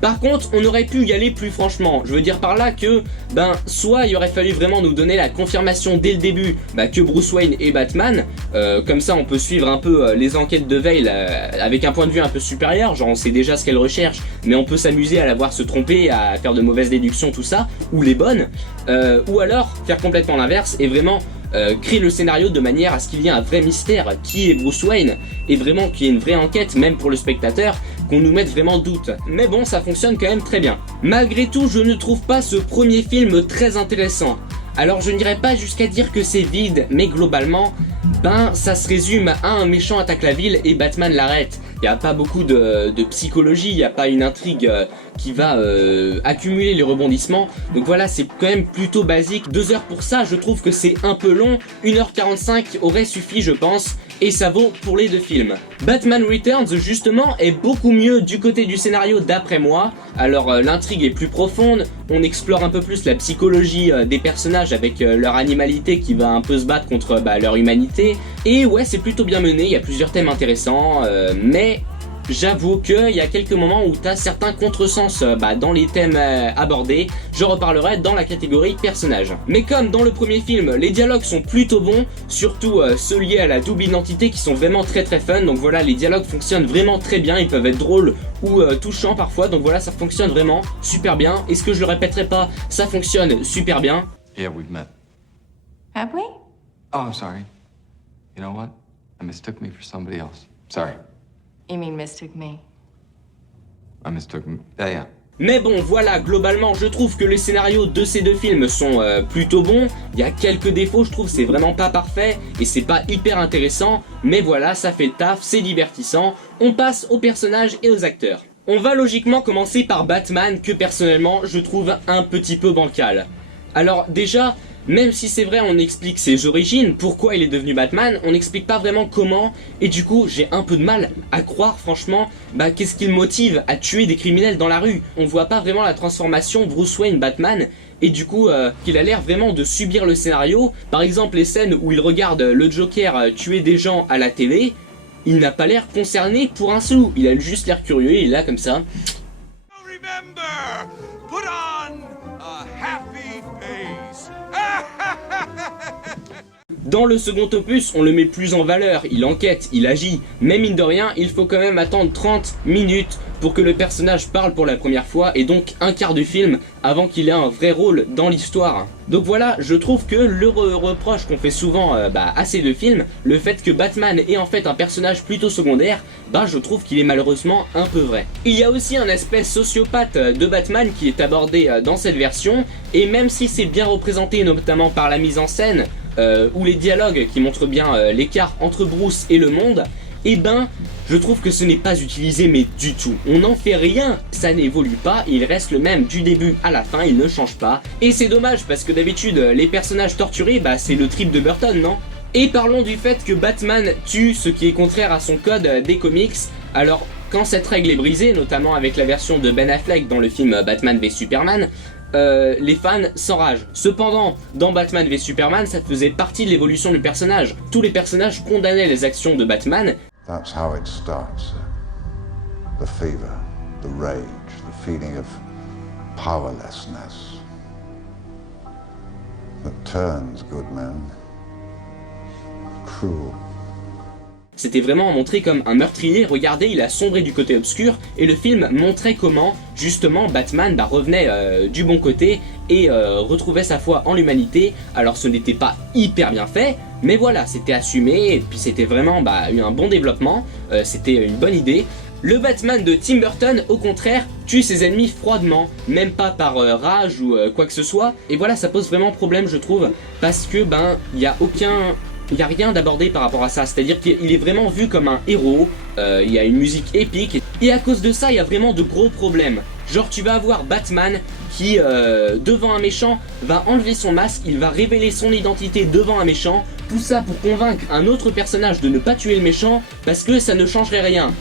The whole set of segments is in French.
Par contre, on aurait pu y aller plus franchement. Je veux dire par là que, soit il aurait fallu vraiment nous donner la confirmation dès le début que Bruce Wayne est Batman. Comme ça, on peut suivre un peu les enquêtes de Vale avec un point de vue un peu supérieur. Genre, on sait déjà ce qu'elle recherche, mais on peut s'amuser à la voir se tromper, à faire de mauvaises déductions, tout ça, ou les bonnes. Ou alors, faire complètement l'inverse et vraiment créer le scénario de manière à ce qu'il y ait un vrai mystère, qui est Bruce Wayne, et vraiment qu'il y ait une vraie enquête, même pour le spectateur, qu'on nous mette vraiment doute. Mais bon, ça fonctionne quand même très bien. Malgré tout, je ne trouve pas ce premier film très intéressant. Alors je n'irai pas jusqu'à dire que c'est vide, mais globalement, ça se résume à un méchant attaque la ville et Batman l'arrête. Il n'y a pas beaucoup de psychologie, il n'y a pas une intrigue qui va accumuler les rebondissements. Donc voilà, c'est quand même plutôt basique. 2 heures pour ça, je trouve que c'est un peu long. 1h45 aurait suffi, je pense, et ça vaut pour les 2 films. Batman Returns, justement, est beaucoup mieux du côté du scénario d'après moi. Alors l'intrigue est plus profonde, on explore un peu plus la psychologie des personnages avec leur animalité qui va un peu se battre contre leur humanité. Et ouais, c'est plutôt bien mené, il y a plusieurs thèmes intéressants, mais j'avoue qu'il y a quelques moments où t'as certains contresens dans les thèmes abordés. Je reparlerai dans la catégorie personnages. Mais comme dans le premier film, les dialogues sont plutôt bons, surtout ceux liés à la double identité qui sont vraiment très fun. Donc voilà, les dialogues fonctionnent vraiment très bien, ils peuvent être drôles ou touchants parfois. Donc voilà, ça fonctionne vraiment super bien. Est-ce que je le répéterai pas, ça fonctionne super bien. Yeah, we've met. Have we? Oh, I'm sorry. You know what? I mistook me for somebody else. Sorry. You mean mistook me? I mistook me. Yeah. Mais bon, voilà, globalement, je trouve que les scénarios de ces 2 films sont plutôt bons. Il y a quelques défauts, je trouve, c'est vraiment pas parfait et c'est pas hyper intéressant. Mais voilà, ça fait le taf, c'est divertissant. On passe aux personnages et aux acteurs. On va logiquement commencer par Batman, que personnellement, je trouve un petit peu bancal. Alors déjà, même si c'est vrai on explique ses origines, pourquoi il est devenu Batman, on n'explique pas vraiment comment, et du coup j'ai un peu de mal à croire franchement qu'est-ce qui le motive à tuer des criminels dans la rue. On voit pas vraiment la transformation Bruce Wayne Batman, et du coup qu'il a l'air vraiment de subir le scénario. Par exemple les scènes où il regarde le Joker tuer des gens à la télé, il n'a pas l'air concerné pour un sou, il a juste l'air curieux, il est là comme ça. Remember, put on a happy face. Dans le second opus, on le met plus en valeur, il enquête, il agit, mais mine de rien, il faut quand même attendre 30 minutes pour que le personnage parle pour la première fois, et donc un quart du film avant qu'il ait un vrai rôle dans l'histoire. Donc voilà, je trouve que le reproche qu'on fait souvent à ces 2 films, le fait que Batman est en fait un personnage plutôt secondaire, je trouve qu'il est malheureusement un peu vrai. Il y a aussi un aspect sociopathe de Batman qui est abordé dans cette version, et même si c'est bien représenté notamment par la mise en scène, ou les dialogues qui montrent bien l'écart entre Bruce et le monde, je trouve que ce n'est pas utilisé mais du tout. On n'en fait rien, ça n'évolue pas, il reste le même du début à la fin, il ne change pas. Et c'est dommage parce que d'habitude les personnages torturés, c'est le trip de Burton, non? Et parlons du fait que Batman tue, ce qui est contraire à son code des comics. Alors quand cette règle est brisée, notamment avec la version de Ben Affleck dans le film Batman v Superman, les fans s'enragent. Cependant, dans Batman v Superman, ça faisait partie de l'évolution du personnage. Tous les personnages condamnaient les actions de Batman. That's how it starts. The fever, the rage, the feeling of powerlessness that turns good men cruel. C'était vraiment montré comme un meurtrier, regardez, il a sombré du côté obscur, et le film montrait comment, justement, Batman revenait du bon côté et retrouvait sa foi en l'humanité. Alors ce n'était pas hyper bien fait, mais voilà, c'était assumé, et puis c'était vraiment eu un bon développement, c'était une bonne idée. Le Batman de Tim Burton, au contraire, tue ses ennemis froidement, même pas par rage ou quoi que ce soit, et voilà, ça pose vraiment problème, je trouve, parce que, il y a rien d'abordé par rapport à ça, c'est-à-dire qu'il est vraiment vu comme un héros, il y a une musique épique, et à cause de ça, il y a vraiment de gros problèmes. Genre tu vas avoir Batman qui, devant un méchant, va enlever son masque, il va révéler son identité devant un méchant, tout ça pour convaincre un autre personnage de ne pas tuer le méchant, parce que ça ne changerait rien.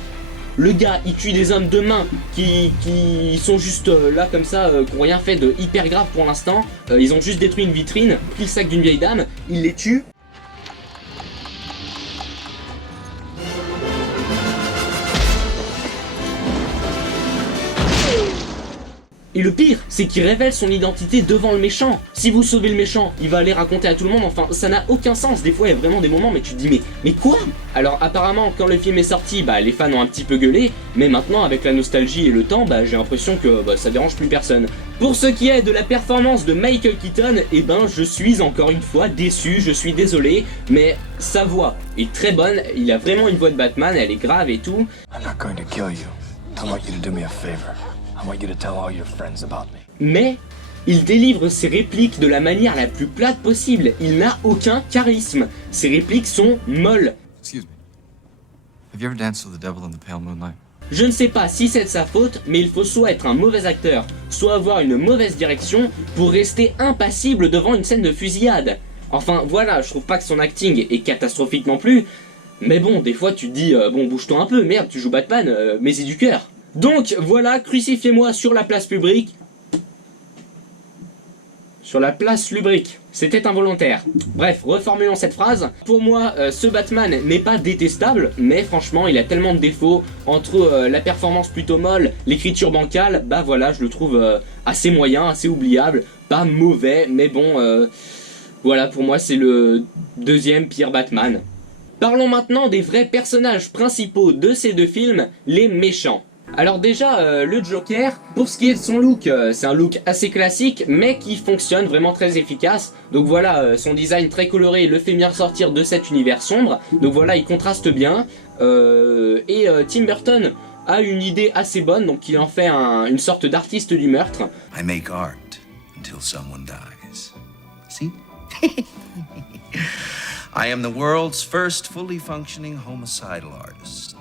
Le gars, il tue des hommes de main qui sont juste là comme ça, qui n'ont rien fait de hyper grave pour l'instant, ils ont juste détruit une vitrine, pris le sac d'une vieille dame, il les tue. Et le pire, c'est qu'il révèle son identité devant le méchant. Si vous sauvez le méchant, il va aller raconter à tout le monde, enfin ça n'a aucun sens. Des fois il y a vraiment des moments mais tu te dis mais quoi? Alors apparemment quand le film est sorti, bah les fans ont un petit peu gueulé, mais maintenant avec la nostalgie et le temps, bah j'ai l'impression que ça dérange plus personne. Pour ce qui est de la performance de Michael Keaton, eh ben je suis encore une fois déçu, je suis désolé, mais sa voix est très bonne, il a vraiment une voix de Batman, elle est grave et tout. I'm not going to kill you. I want you to do me a favor. I want you to tell all your friends about me. Mais il délivre ses répliques de la manière la plus plate possible, il n'a aucun charisme, ses répliques sont molles. Excuse me. Have you ever danced with the devil in the pale moonlight? Je ne sais pas si c'est de sa faute, mais il faut soit être un mauvais acteur, soit avoir une mauvaise direction pour rester impassible devant une scène de fusillade. Enfin voilà, je trouve pas que son acting est catastrophique non plus, mais bon, des fois tu te dis, bon bouge-toi un peu, merde, tu joues Batman, mais c'est du cœur. Donc voilà, crucifiez-moi sur la place publique. Sur la place lubrique. C'était involontaire. Bref, reformulons cette phrase. Pour moi, ce Batman n'est pas détestable, mais franchement, il a tellement de défauts. Entre la performance plutôt molle, l'écriture bancale, bah voilà, je le trouve assez moyen, assez oubliable. Pas mauvais, mais bon, voilà, pour moi, c'est le deuxième pire Batman. Parlons maintenant des vrais personnages principaux de ces deux films, les méchants. Alors déjà, le Joker, pour ce qui est de son look, c'est un look assez classique, mais qui fonctionne vraiment très efficace. Donc voilà, son design très coloré le fait bien ressortir de cet univers sombre. Donc voilà, il contraste bien. Tim Burton a une idée assez bonne, donc il en fait une sorte d'artiste du meurtre. I make art until someone dies. See? I am the world's first fully functioning homicidal artist.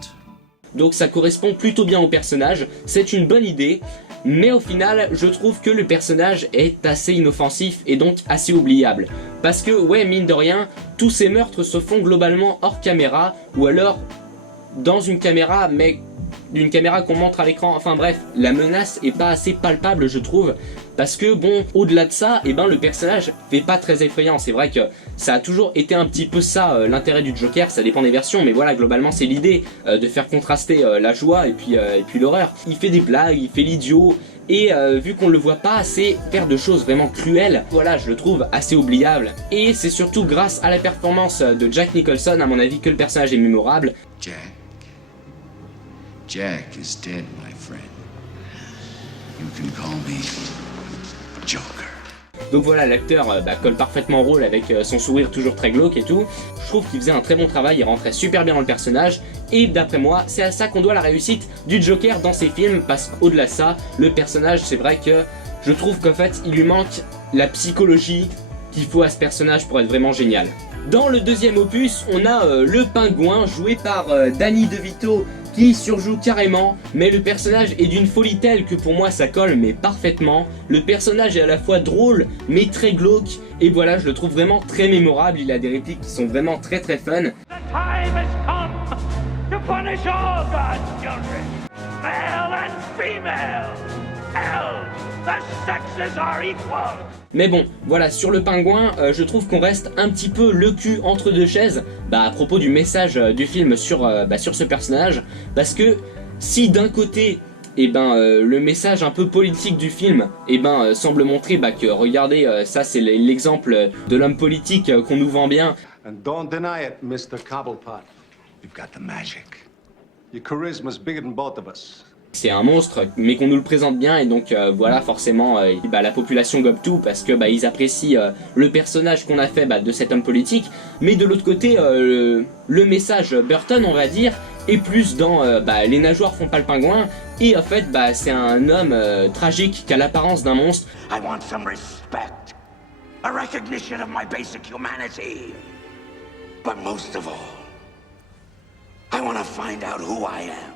Donc ça correspond plutôt bien au personnage, c'est une bonne idée, mais au final je trouve que le personnage est assez inoffensif et donc assez oubliable. Parce que ouais, mine de rien, tous ces meurtres se font globalement hors caméra, ou alors dans une caméra, mais d'une caméra qu'on montre à l'écran, enfin bref, la menace est pas assez palpable je trouve, parce que bon, au-delà de ça, eh ben, le personnage fait pas très effrayant. C'est vrai que ça a toujours été un petit peu ça, l'intérêt du Joker, ça dépend des versions, mais voilà, globalement c'est l'idée de faire contraster la joie et puis l'horreur. Il fait des blagues, il fait l'idiot, et vu qu'on le voit pas assez faire de choses vraiment cruelles, voilà, je le trouve assez oubliable. Et c'est surtout grâce à la performance de Jack Nicholson, à mon avis, que le personnage est mémorable. Jack is dead, my friend. You can call me Joker. Donc voilà, l'acteur colle parfaitement au rôle avec son sourire toujours très glauque et tout. Je trouve qu'il faisait un très bon travail, il rentrait super bien dans le personnage. Et d'après moi, c'est à ça qu'on doit la réussite du Joker dans ses films, parce qu'au-delà de ça, le personnage, c'est vrai que je trouve qu'en fait, il lui manque la psychologie qu'il faut à ce personnage pour être vraiment génial. Dans le deuxième opus, on a le Pingouin, joué par Danny DeVito, qui surjoue carrément, mais le personnage est d'une folie telle que pour moi ça colle mais parfaitement. Le personnage est à la fois drôle mais très glauque, et voilà, je le trouve vraiment très mémorable, il a des répliques qui sont vraiment très fun. The time has come to punish all God's children, male and female. Hell, the sexes are equal. Mais bon, voilà, sur le Pingouin, je trouve qu'on reste un petit peu le cul entre deux chaises, à propos du message du film sur ce personnage, parce que si d'un côté, le message un peu politique du film, semble montrer que regardez, ça c'est l'exemple de l'homme politique qu'on nous vend bien. And don't deny it, Mr. Cobblepot. You've got the magic. Your charisma's bigger than both of us. C'est un monstre, mais qu'on nous le présente bien, et donc voilà, forcément la population gobe tout parce que ils apprécient le personnage qu'on a fait de cet homme politique. Mais de l'autre côté, le message Burton, on va dire, est plus dans les nageoires font pas le pingouin, et en fait c'est un homme tragique qui a l'apparence d'un monstre. I want some respect, a recognition of my basic humanity, but most of all, I want to find out who I am.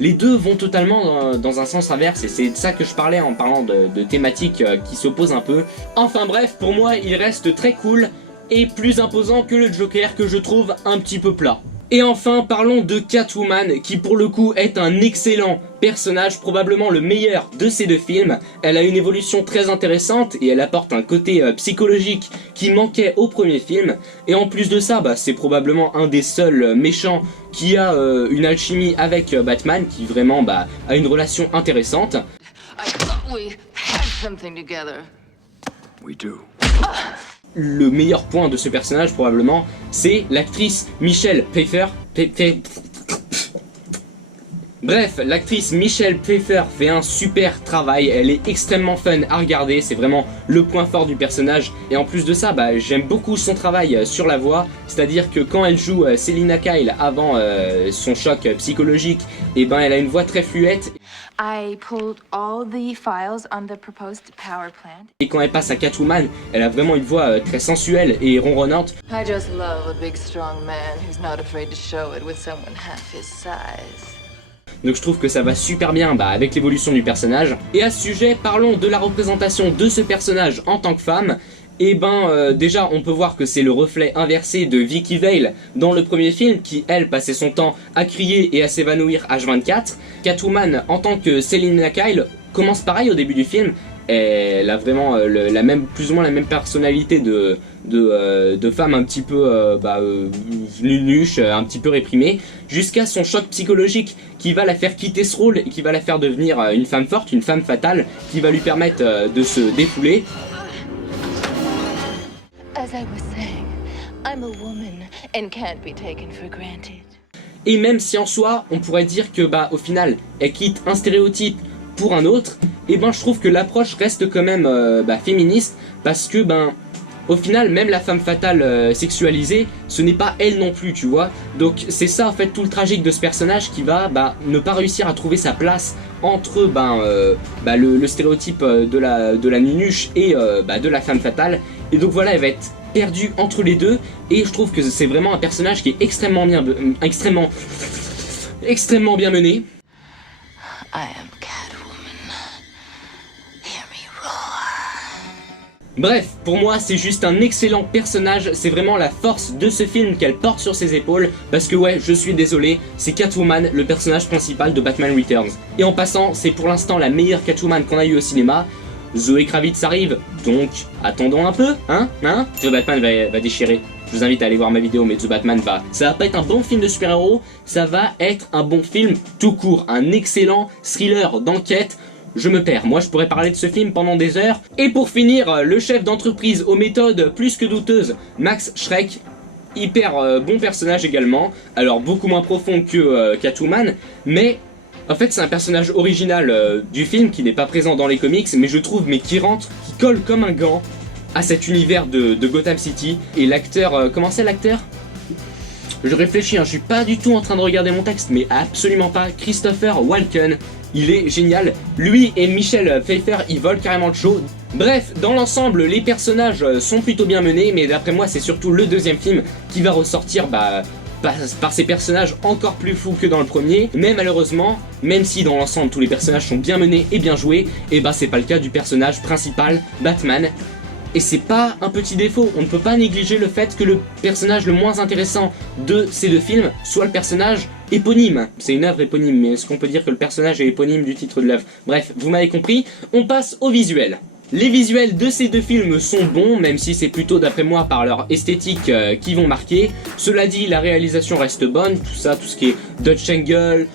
Les deux vont totalement dans un sens inverse, et c'est de ça que je parlais en parlant de thématiques qui s'opposent un peu. Enfin bref, pour moi il reste très cool et plus imposant que le Joker, que je trouve un petit peu plat. Et enfin, parlons de Catwoman, qui pour le coup est un excellent personnage, probablement le meilleur de ces deux films. Elle a une évolution très intéressante et elle apporte un côté psychologique qui manquait au premier film. Et en plus de ça, c'est probablement un des seuls méchants qui a une alchimie avec Batman, qui vraiment a une relation intéressante. I thought we something together. We do. Le meilleur point de ce personnage probablement, c'est l'actrice Michelle Pfeiffer. Bref, l'actrice Michelle Pfeiffer fait un super travail, elle est extrêmement fun à regarder, c'est vraiment le point fort du personnage. Et en plus de ça, j'aime beaucoup son travail sur la voix, c'est-à-dire que quand elle joue Selina Kyle avant son choc psychologique, et elle a une voix très fluette. I pulled all the files on the proposed power plant. Et quand elle passe à Catwoman, elle a vraiment une voix très sensuelle et ronronnante. I just love a big strong man who's not afraid to show it with someone half his size. Donc je trouve que ça va super bien avec l'évolution du personnage. Et à ce sujet, parlons de la représentation de ce personnage en tant que femme. Et déjà on peut voir que c'est le reflet inversé de Vicky Vale dans le premier film, qui elle passait son temps à crier et à s'évanouir H24. Catwoman en tant que Selina Kyle commence pareil au début du film. Elle a vraiment plus ou moins la même personnalité de femme un petit peu nunuche, un petit peu réprimée, jusqu'à son choc psychologique qui va la faire quitter ce rôle et qui va la faire devenir une femme forte, une femme fatale, qui va lui permettre de se défouler. As I was saying, I'm a woman and can't be taken for granted. Et même si en soi, on pourrait dire que au final, elle quitte un stéréotype pour un autre, je trouve que l'approche reste quand même féministe, parce que au final, même la femme fatale sexualisée, ce n'est pas elle non plus, tu vois. Donc c'est ça en fait tout le tragique de ce personnage, qui va ne pas réussir à trouver sa place entre le stéréotype de la nunuche et de la femme fatale. Et donc voilà, elle va être perdue entre les deux, et je trouve que c'est vraiment un personnage qui est extrêmement bien mené. I am Catwoman. Hear me roar. Bref, pour moi c'est juste un excellent personnage, c'est vraiment la force de ce film qu'elle porte sur ses épaules, parce que ouais, je suis désolé, c'est Catwoman, le personnage principal de Batman Returns. Et en passant, c'est pour l'instant la meilleure Catwoman qu'on a eu au cinéma. Zoé Kravitz arrive, donc attendons un peu, hein. The Batman va déchirer. Je vous invite à aller voir ma vidéo, mais The Batman ça va pas être un bon film de super-héros, ça va être un bon film tout court, un excellent thriller d'enquête. Je me perds, moi je pourrais parler de ce film pendant des heures. Et pour finir, le chef d'entreprise aux méthodes plus que douteuses, Max Schreck, hyper bon personnage également, alors beaucoup moins profond que Catwoman, mais en fait c'est un personnage original du film qui n'est pas présent dans les comics, mais je trouve qui rentre, qui colle comme un gant à cet univers de Gotham City. Et l'acteur, comment c'est l'acteur ? Je réfléchis, je suis pas du tout en train de regarder mon texte, mais absolument pas. Christopher Walken, il est génial. Lui et Michelle Pfeiffer, ils volent carrément le show. Bref, dans l'ensemble, les personnages sont plutôt bien menés, mais d'après moi c'est surtout le deuxième film qui va ressortir par ces personnages encore plus fous que dans le premier. Mais malheureusement, même si dans l'ensemble tous les personnages sont bien menés et bien joués, c'est pas le cas du personnage principal, Batman. Et c'est pas un petit défaut, on ne peut pas négliger le fait que le personnage le moins intéressant de ces deux films soit le personnage éponyme. C'est une œuvre éponyme, mais est-ce qu'on peut dire que le personnage est éponyme du titre de l'œuvre? Bref, vous m'avez compris, on passe au visuel. Les visuels de ces deux films sont bons, même si c'est plutôt d'après moi par leur esthétique qui vont marquer. Cela dit, la réalisation reste bonne, tout ce qui est Dutch Angle,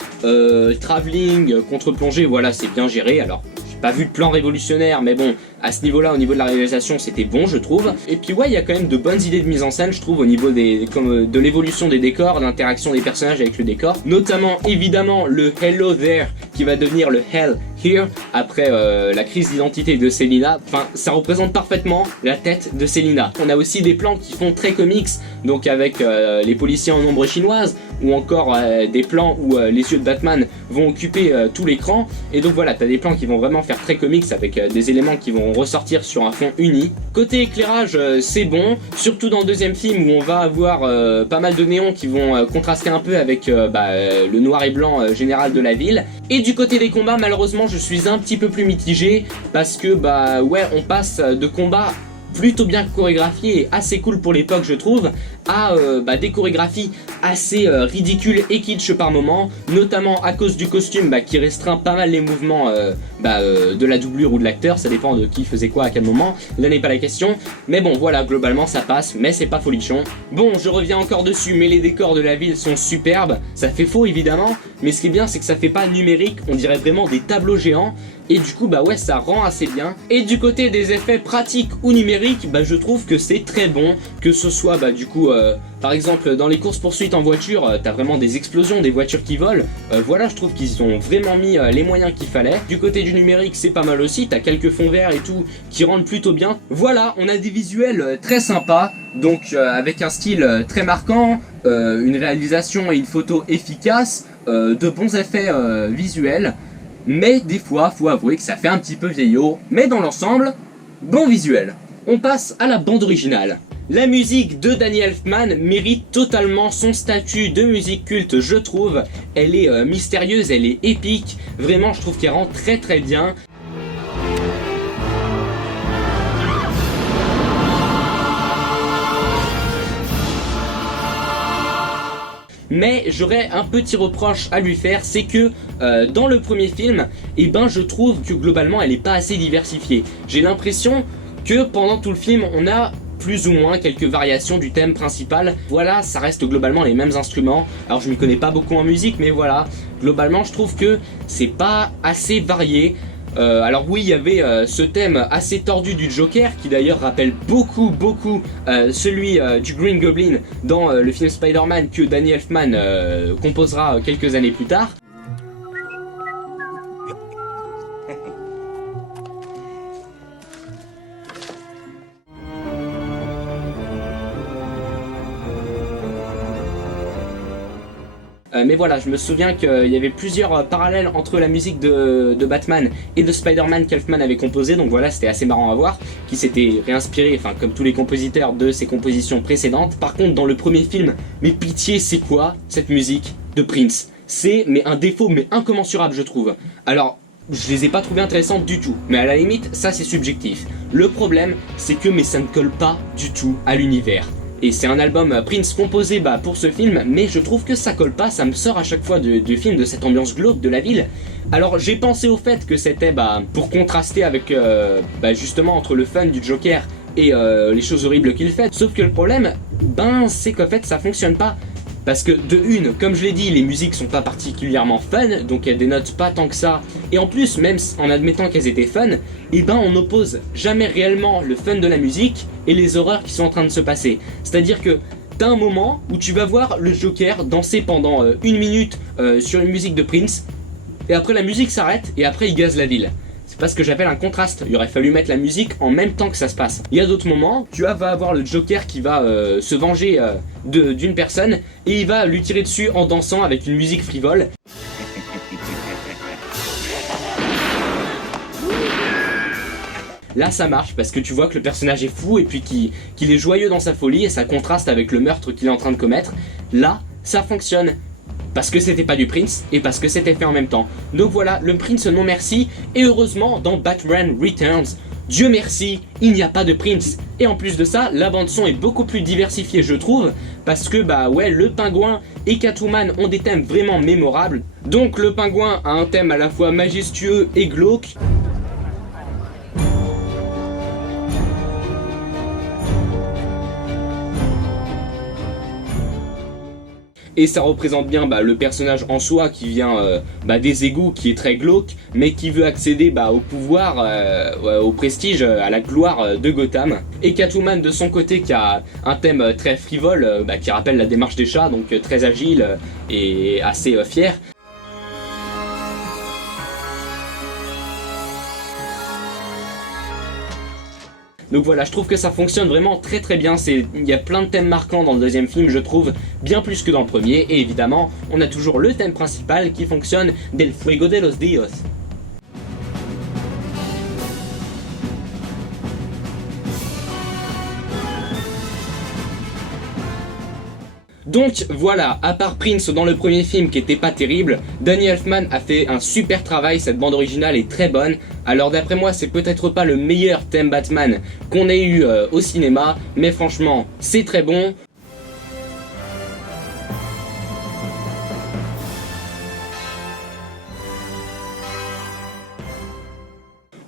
travelling, contre-plongée, voilà, c'est bien géré. Alors, j'ai pas vu de plan révolutionnaire, mais bon, à ce niveau-là, au niveau de la réalisation, c'était bon, je trouve. Et puis ouais, il y a quand même de bonnes idées de mise en scène, je trouve, au niveau de l'évolution des décors, l'interaction des personnages avec le décor. Notamment, évidemment, le Hello There, qui va devenir le Hell Here, après la crise d'identité de Selina. Enfin, ça représente parfaitement la tête de Selina. On a aussi des plans qui font très comics, donc avec les policiers en ombre chinoise, ou encore des plans où les yeux de Batman vont occuper tout l'écran. Et donc voilà, t'as des plans qui vont vraiment faire très comics, avec des éléments qui vont ressortir sur un fond uni. Côté éclairage, c'est bon, surtout dans le deuxième film où on va avoir pas mal de néons qui vont contraster un peu avec le noir et blanc général de la ville. Et du côté des combats, malheureusement, je suis un petit peu plus mitigé, parce que ouais, on passe de combats plutôt bien chorégraphiés et assez cool pour l'époque, je trouve, a des chorégraphies assez ridicules et kitsch par moment, notamment à cause du costume qui restreint pas mal les mouvements de la doublure ou de l'acteur, ça dépend de qui faisait quoi à quel moment, là n'est pas la question, mais bon voilà, globalement ça passe, mais c'est pas folichon. Bon, je reviens encore dessus, mais les décors de la ville sont superbes, ça fait faux évidemment, mais ce qui est bien c'est que ça fait pas numérique, on dirait vraiment des tableaux géants, et du coup ouais, ça rend assez bien. Et du côté des effets pratiques ou numériques, je trouve que c'est très bon, que ce soit par exemple dans les courses poursuites en voiture, t'as vraiment des explosions, des voitures qui volent, voilà, je trouve qu'ils ont vraiment mis les moyens qu'il fallait. Du côté du numérique c'est pas mal aussi, t'as quelques fonds verts et tout qui rendent plutôt bien. Voilà, on a des visuels très sympas, donc avec un style très marquant, une réalisation et une photo efficace, de bons effets visuels. Mais des fois, faut avouer que ça fait un petit peu vieillot, mais dans l'ensemble, bon visuel. On passe à la bande originale. La musique de Danny Elfman mérite totalement son statut de musique culte, je trouve. Elle est mystérieuse, elle est épique, vraiment je trouve qu'elle rend très très bien. Mais j'aurais un petit reproche à lui faire, c'est que dans le premier film, je trouve que globalement elle est pas assez diversifiée. J'ai l'impression que pendant tout le film, on a plus ou moins quelques variations du thème principal. Voilà, ça reste globalement les mêmes instruments. Alors je m'y connais pas beaucoup en musique, mais voilà, globalement je trouve que c'est pas assez varié. Alors oui, il y avait ce thème assez tordu du Joker, qui d'ailleurs rappelle beaucoup celui du Green Goblin dans le film Spider-Man que Danny Elfman composera quelques années plus tard. Mais voilà, je me souviens qu'il y avait plusieurs parallèles entre la musique de Batman et de Spider-Man qu'Elfman avait composé, donc voilà, c'était assez marrant à voir, qui s'était réinspiré, comme tous les compositeurs, de ses compositions précédentes. Par contre, dans le premier film, mais pitié, c'est quoi cette musique de Prince? C'est un défaut incommensurable, je trouve. Alors, je les ai pas trouvées intéressantes du tout, mais à la limite, ça c'est subjectif. Le problème, c'est que ça ne colle pas du tout à l'univers. Et c'est un album Prince composé pour ce film, mais je trouve que ça colle pas, ça me sort à chaque fois du film, de cette ambiance glauque de la ville. Alors j'ai pensé au fait que c'était pour contraster avec justement entre le fun du Joker et les choses horribles qu'il fait. Sauf que le problème, c'est qu'en fait ça fonctionne pas. Parce que de une, comme je l'ai dit, les musiques sont pas particulièrement fun, donc elles dénotent pas tant que ça. Et en plus, même en admettant qu'elles étaient fun, on n'oppose jamais réellement le fun de la musique et les horreurs qui sont en train de se passer. C'est-à-dire que t'as un moment où tu vas voir le Joker danser pendant 1 minute sur une musique de Prince, et après la musique s'arrête, et après il gaze la ville. C'est pas ce que j'appelle un contraste, il aurait fallu mettre la musique en même temps que ça se passe. Il y a d'autres moments, tu vas avoir le Joker qui va se venger d'une personne, et il va lui tirer dessus en dansant avec une musique frivole. Là ça marche parce que tu vois que le personnage est fou et puis qu'il est joyeux dans sa folie, et ça contraste avec le meurtre qu'il est en train de commettre. Là, ça fonctionne. Parce que c'était pas du Prince et parce que c'était fait en même temps. Donc voilà, le Prince non merci. Et heureusement, dans Batman Returns, Dieu merci, il n'y a pas de Prince. Et en plus de ça, la bande son est beaucoup plus diversifiée, je trouve, parce que le Pingouin et Catwoman ont des thèmes vraiment mémorables. Donc le Pingouin a un thème à la fois majestueux et glauque. Et ça représente bien le personnage en soi qui vient des égouts, qui est très glauque, mais qui veut accéder au pouvoir, au prestige, à la gloire de Gotham. Et Catwoman de son côté qui a un thème très frivole, qui rappelle la démarche des chats, donc très agile et assez fier. Donc voilà, je trouve que ça fonctionne vraiment très très bien, il y a plein de thèmes marquants dans le deuxième film, je trouve, bien plus que dans le premier, et évidemment, on a toujours le thème principal qui fonctionne, Del Fuego de los Dios. Donc voilà, à part Prince dans le premier film qui était pas terrible, Danny Elfman a fait un super travail, cette bande originale est très bonne. Alors d'après moi c'est peut-être pas le meilleur thème Batman qu'on ait eu au cinéma, mais franchement c'est très bon.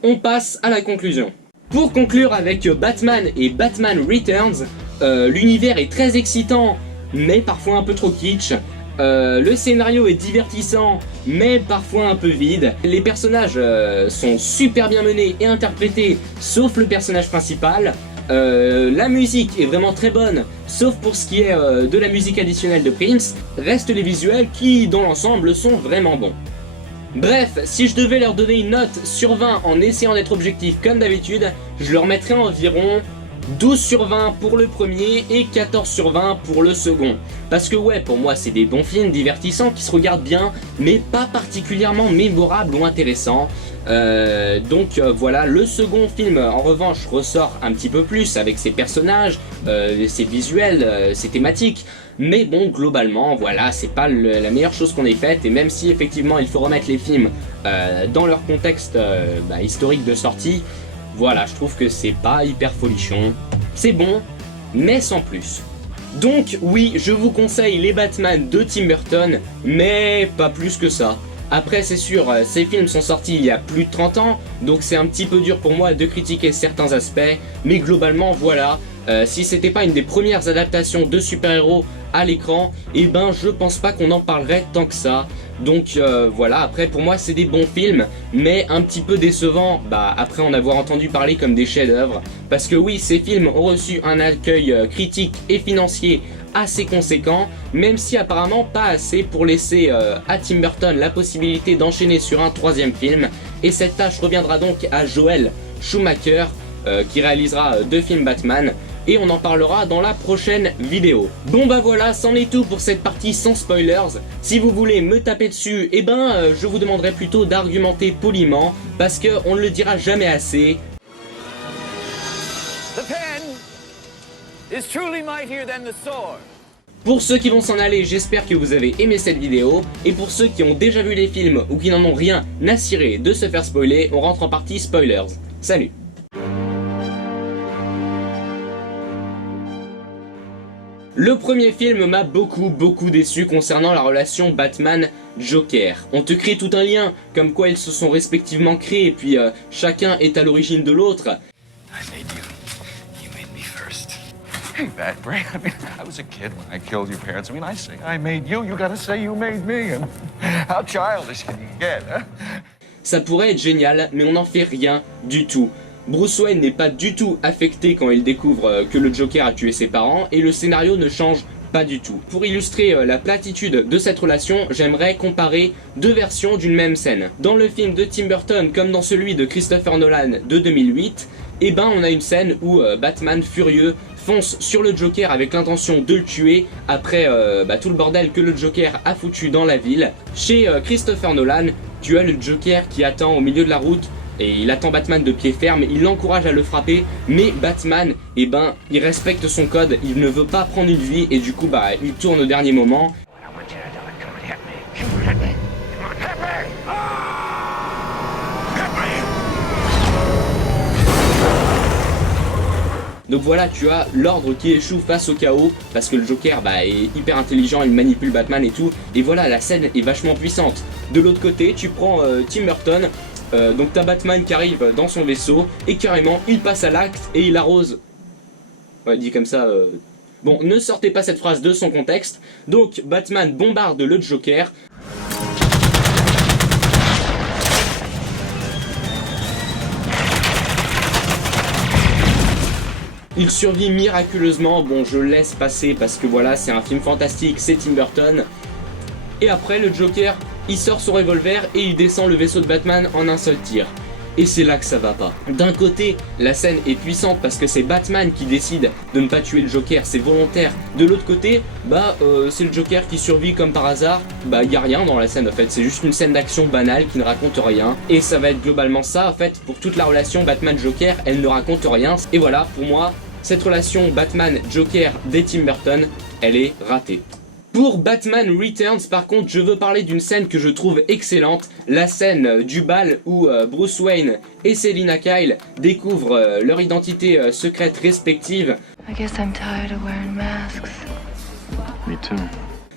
on passe à la conclusion. Pour conclure avec Batman et Batman Returns, l'univers est très excitant, mais parfois un peu trop kitsch. Le scénario est divertissant, mais parfois un peu vide. Les personnages sont super bien menés et interprétés, sauf le personnage principal. La musique est vraiment très bonne, sauf pour ce qui est de la musique additionnelle de Prince. Restent les visuels qui, dans l'ensemble, sont vraiment bons. Bref, si je devais leur donner une note sur 20 en essayant d'être objectif comme d'habitude, je leur mettrais environ 12 sur 20 pour le premier et 14 sur 20 pour le second. Parce que ouais, pour moi c'est des bons films divertissants qui se regardent bien, mais pas particulièrement mémorables ou intéressants. Voilà, le second film en revanche ressort un petit peu plus avec ses personnages, ses visuels, ses thématiques. Mais bon, globalement, voilà, c'est pas la meilleure chose qu'on ait faite. Et même si effectivement il faut remettre les films dans leur contexte historique de sortie, voilà, je trouve que c'est pas hyper folichon. C'est bon, mais sans plus. Donc oui, je vous conseille les Batman de Tim Burton, mais pas plus que ça. Après c'est sûr, ces films sont sortis il y a plus de 30 ans, donc c'est un petit peu dur pour moi de critiquer certains aspects, mais globalement voilà, si c'était pas une des premières adaptations de super-héros à l'écran, et ben je pense pas qu'on en parlerait tant que ça. Donc voilà, après pour moi c'est des bons films, mais un petit peu décevants, après en avoir entendu parler comme des chefs-d'œuvre. Parce que oui, ces films ont reçu un accueil critique et financier assez conséquent, même si apparemment pas assez pour laisser à Tim Burton la possibilité d'enchaîner sur un troisième film. Et cette tâche reviendra donc à Joel Schumacher, qui réalisera 2 films Batman. Et on en parlera dans la prochaine vidéo. Bon voilà, c'en est tout pour cette partie sans spoilers. Si vous voulez me taper dessus, je vous demanderai plutôt d'argumenter poliment, parce qu'on ne le dira jamais assez. Pour ceux qui vont s'en aller, j'espère que vous avez aimé cette vidéo. Et pour ceux qui ont déjà vu les films ou qui n'en ont rien à cirer de se faire spoiler, on rentre en partie spoilers. Salut! Le premier film m'a beaucoup déçu concernant la relation Batman-Joker. On te crée tout un lien, comme quoi ils se sont respectivement créés, et puis chacun est à l'origine de l'autre. I made you. You made me first. Hey, Bat Bray. I mean, I was a kid when I killed your parents. I mean, I say I made you. You gotta say you made me. And how childish can you get, huh? Ça pourrait être génial, mais on n'en fait rien du tout. Bruce Wayne n'est pas du tout affecté quand il découvre que le Joker a tué ses parents, et le scénario ne change pas du tout. Pour illustrer la platitude de cette relation, j'aimerais comparer 2 versions d'une même scène. Dans le film de Tim Burton comme dans celui de Christopher Nolan de 2008, on a une scène où Batman furieux fonce sur le Joker avec l'intention de le tuer après tout le bordel que le Joker a foutu dans la ville. Chez Christopher Nolan, tu as le Joker qui attend au milieu de la route et il attend Batman de pied ferme, il l'encourage à le frapper, mais Batman, il respecte son code, il ne veut pas prendre une vie et du coup il tourne au dernier moment. Donc voilà, tu as l'ordre qui échoue face au chaos, parce que le Joker est hyper intelligent, il manipule Batman et tout, et voilà, la scène est vachement puissante. De l'autre côté, tu prends Tim Burton, donc t'as Batman qui arrive dans son vaisseau, et carrément, il passe à l'acte, et il arrose... Ouais, dit comme ça... Bon, ne sortez pas cette phrase de son contexte. Donc, Batman bombarde le Joker. Il survit miraculeusement, bon je laisse passer parce que voilà c'est un film fantastique, c'est Tim Burton. Et après le Joker, il sort son revolver et il descend le vaisseau de Batman en un seul tir. Et c'est là que ça va pas. D'un côté, la scène est puissante parce que c'est Batman qui décide de ne pas tuer le Joker, c'est volontaire. De l'autre côté, c'est le Joker qui survit comme par hasard. Y a rien dans la scène en fait, c'est juste une scène d'action banale qui ne raconte rien. Et ça va être globalement ça en fait, pour toute la relation Batman-Joker, elle ne raconte rien. Et voilà, pour moi, cette relation Batman-Joker des Tim Burton, elle est ratée. Pour Batman Returns, par contre, je veux parler d'une scène que je trouve excellente, la scène du bal où Bruce Wayne et Selina Kyle découvrent leur identité secrète respective. I guess I'm tired of wearing masks. Me too.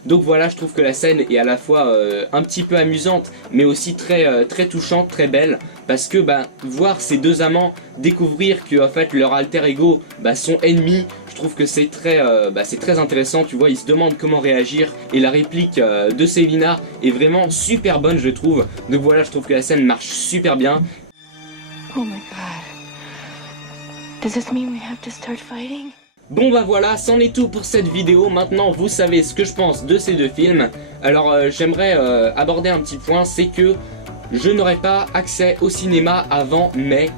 Donc voilà, je trouve que la scène est à la fois un petit peu amusante, mais aussi très touchante, très belle, parce que voir ces deux amants découvrir que en fait leur alter ego sont ennemis, je trouve que c'est très intéressant, tu vois, ils se demandent comment réagir, et la réplique de Selina est vraiment super bonne, je trouve. Donc voilà, je trouve que la scène marche super bien. Oh my god. Does this mean we have to start fighting? Bon voilà, c'en est tout pour cette vidéo. Maintenant vous savez ce que je pense de ces deux films. Alors j'aimerais aborder un petit point, c'est que je n'aurai pas accès au cinéma avant mai.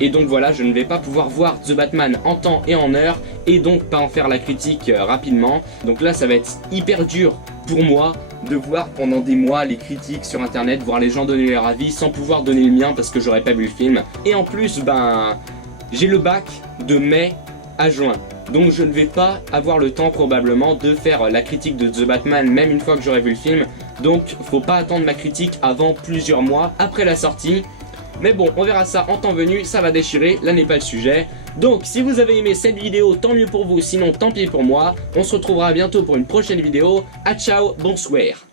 Et donc voilà, je ne vais pas pouvoir voir The Batman en temps et en heure, et donc pas en faire la critique rapidement. Donc là ça va être hyper dur pour moi de voir pendant des mois les critiques sur internet, voir les gens donner leur avis sans pouvoir donner le mien parce que j'aurais pas vu le film. Et en plus j'ai le bac de mai à juin. Donc je ne vais pas avoir le temps probablement de faire la critique de The Batman même une fois que j'aurai vu le film. Donc faut pas attendre ma critique avant plusieurs mois après la sortie. Mais bon, on verra ça en temps venu, ça va déchirer, là n'est pas le sujet. Donc si vous avez aimé cette vidéo, tant mieux pour vous, sinon tant pis pour moi. On se retrouvera bientôt pour une prochaine vidéo. A ciao, bonsoir.